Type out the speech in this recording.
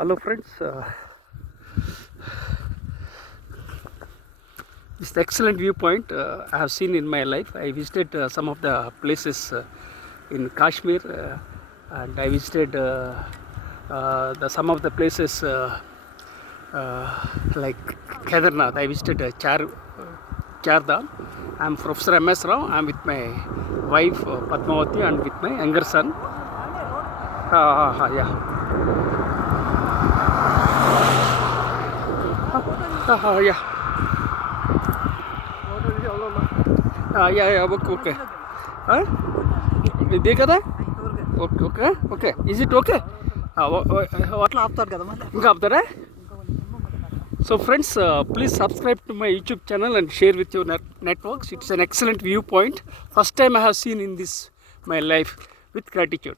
Hello friends, this is excellent viewpoint I have seen in my life. I visited some of the places in Kashmir and I visited some of the places like Kedarnath. I visited Chardham. I am Professor Rao. I am with my wife Padmavati and with my younger son. Yeah. Yeah. Yeah, okay. Huh? देखा था? Okay. Is it okay? అట్లా ఆపుతారు కదా మళ్ళీ ఇంకా ఆపుతారా? So friends, please subscribe to my YouTube channel and share with your networks. It's an excellent viewpoint. First time I have seen in this my life, with gratitude.